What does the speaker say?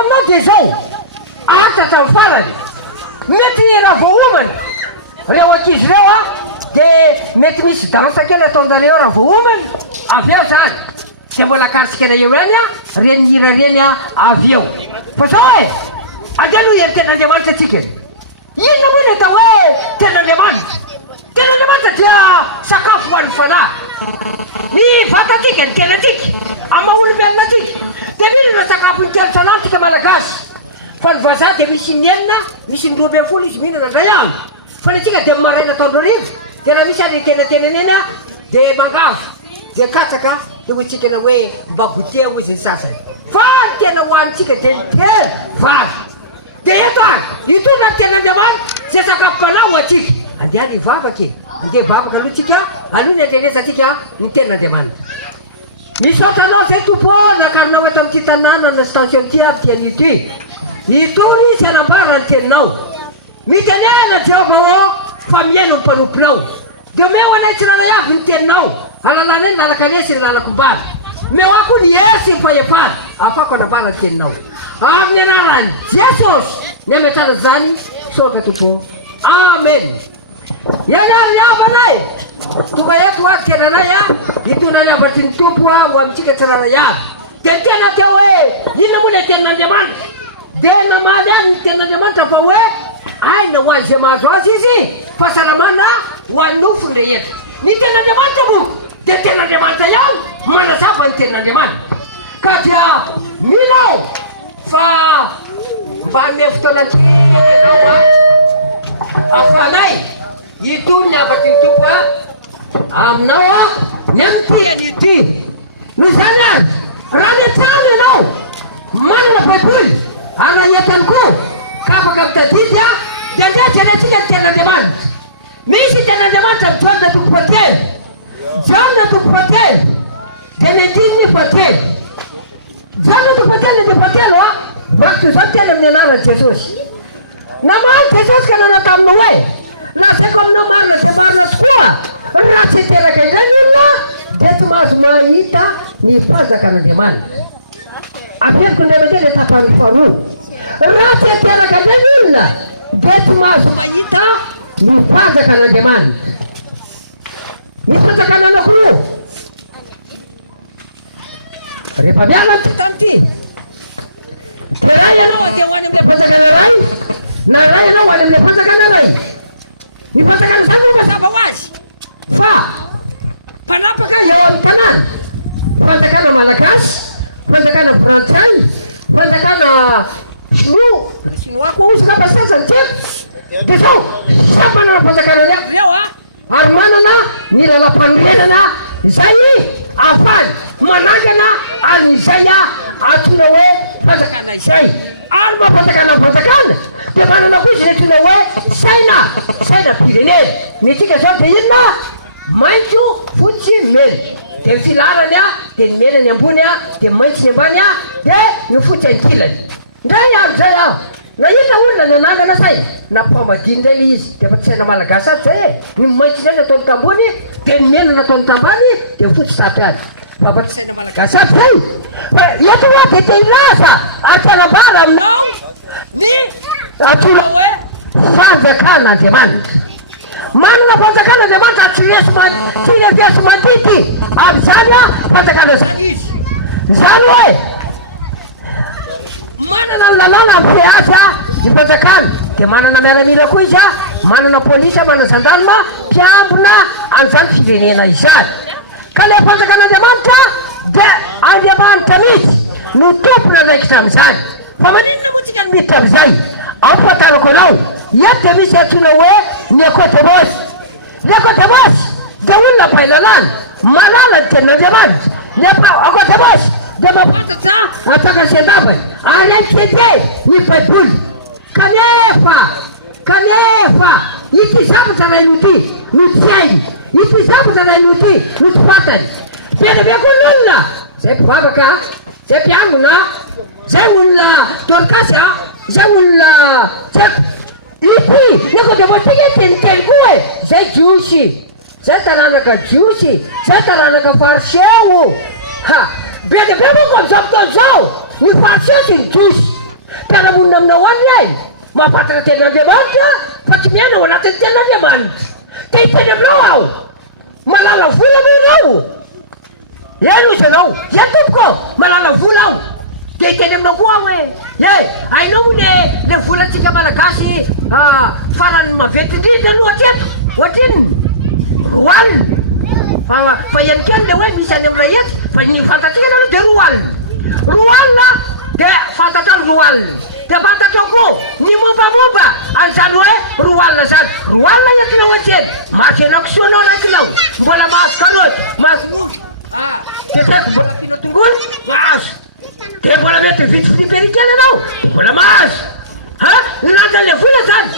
aminao dia zao atatra ny farany mety raha vao omana reo ankizy reo a dia mety misy dansa kely ataonjareo raha vao omana avy eo zany dia mbola karsikena eo ihany a reny hira reny a avy eo fa zao e andeha aloha hery ten'Andriamanitra atsika inona moa ny atao hoe ten'Andriamanitra ten'Andriamanitra dia sakafo ho an'ny fanahy ny vatatika ny tenatika amin'ny maha-olombelona atika dia mihinana sakafo ny telo san'andro tika malagasy fa ny vazaha dia misy ny enina misy ny 12 izy mihinana indray andro fa ny atsika dia maraina ataondroarivo dia raha misy any tenatenany eny a dia mangavo dia katsaka dia ho tsika na hoe mba gote ho izy ny sasany fa ny tena hoanitsika dia ny telo vary dia eto any itondra ny ten'Andriamanitra zay sakafom-panao atsika andeha ivavaka e andeha ivavaka aloha tsika aloha ny andreresantsika ny ten'Andriamanitra misaotranao zay tompo nakarinao eto amin'ity tanàna na station ty aby ty an'io ty itony sy anambara ny teninao mitenena Jehovah fa miaino ny mpanomponao dia omeo anay tsirana iaby ny teninao alalana iny lalaka anesy ny lalako mbary meo ako ny esy ny fahefary afako anambara ny teninao amin'ny anarany Jesosy ny ametrana zany sotra tompo amen ianary avanay tonga eto a tenanay a hitondra ny avatry ny tompo a ho amintsika tsirana iaby dia ny tena teo hoe inona moa ny ten'Andriamanitra dia namaly any ny ten'Andriamanitra fa hoe aina ho azy mahazo azy izy fahasalamana ho an'ny nofony rehetra ny ten'Andriamanitra moa dia ten'Andriamanitra ihany manazava ny ten'Andriamanitra ka dia minao fa hanome fotoana anao a afanay itony ny avatry ny tompo a aminao a ny amin'ity ity noho izany ary raha ny trano ianao manana baiboly anahentany koa ka afaka mitadidy a dia ndray jerentsika ny ten'Andriamanitra misy ten'Andriamanitra Jaona tompom-patelo Jaona tompom-patelo dia ny andininy patelo Jaona tompom-patelo dia patelo a vakitro zao telo amin'ny anaran'i Jesosy namaly Jesosy ka nanao taminao hoe lasaiko aminao marina dia marina soa raha tsy teraka izany olona dia tsy mahazo mahita ny fanjakan'Andriamanitra aperiko ny amateny etapany faharoa raha tsy teraka izany olona dia tsy mahazo mahita ny fanjakan'Andriamanitra misy fanjakana anankiroa rehefa miala ny totan'ity dia ray ianao dia ho any amin'ny fanjakana ray na ray ianao ho any amin'ny fanjakana ray ny fanjakana zany no mazava ho azy fa mpanapaka eo amin'ny tanàna fanjakana malagasy fanjakana frantsay fanjakana sinoa koa ozy ka basasany telo dia zao samy manana fanjakana ny ako eo a ary manana ny lalam-panorenana zay afany manangana ary izay a atona hoe fanjakana izay ary mafanjakana fanjakana dia manana koa izy ny atona hoe saina pirenena ny tsika zao dia inona maintso fotsy mena dia ny filarany a dia ny mena ny ambony a dia maintso ny ambany a dia ny fotsy ankilany ndray ary zay a na inona olona ny anangana say na mpamadiny ndray le izy dia fa tsy saina malagasy aby zay e ny maintso zay nataony tambony dia ny mena nataony tambany dia ny fotsy sapy any fa fa tsy saina malagasy aby zay fa eto a dia te ilaza ary tianambara aminao ny atona hoe fanjakan'Andriamanitra manana fanjakan'Andriamanitra tsy refesy madity aby zany a fanjakana zay izy zany hoe manana ny lalàna ampe azy a ny fanjakana dia manana miaramila koa izy a manana polisy manana zandarma mpiambina an'izany firenena izany ka le fanjakan'Andriamanitra dia Andriamanitra mihitsy no tompona raikitra amin'izany fa maninona moa tsika no miditra amin'izay ao fatarako anao eto dia misy antsoina hoe Nikodemosy Nikodemosy dia olona mpahay lalàna malala ny ten'Andriamanitra Nikodemosy dia mapatatra ataka andavany ary aitete ny baiboly kanefa ity zavatra raino ity no tsy hainy ity zavatra raino ity no tsy fantany benabe koa n'olona zay mpivavaka zay mpiangona zay olona tolikasy a zay olona tsaiko ity Nikodemosy tika teniteny koa hoe zay jiosy zay taranaka jiosy zay taranaka fariseo ha be dia be moa ko amin'izao fotoana izao ny fariseo sy ny jiosy mpiaramonina aminao any ahy mampatatra ten'Andriamanitra fa tsy miaina ao anatin'ny ten'Andriamanitra te hiteny aminao aho malala vola moa ianao eno izy anao ia tompoko malala vola aho te hiteny aminao koa aho hoe ainao moa le volantsika malagasy farany maventy indrindra aloha hatreto ohatrinny roalina fa iany kely le hoe misy any amiray etsy fa ny fantatsika aloha de roalina de fantatrao roalina de fantatrao koa ny mombamomba an'izany hoe roalina zany roalina entinao atseny mahasenao kisoanao lakinao mbola mahazo kaloty teteko tongolo mahazo de mbola mety vitsy filiperikely anao mbola mahazo nanjany le vola zany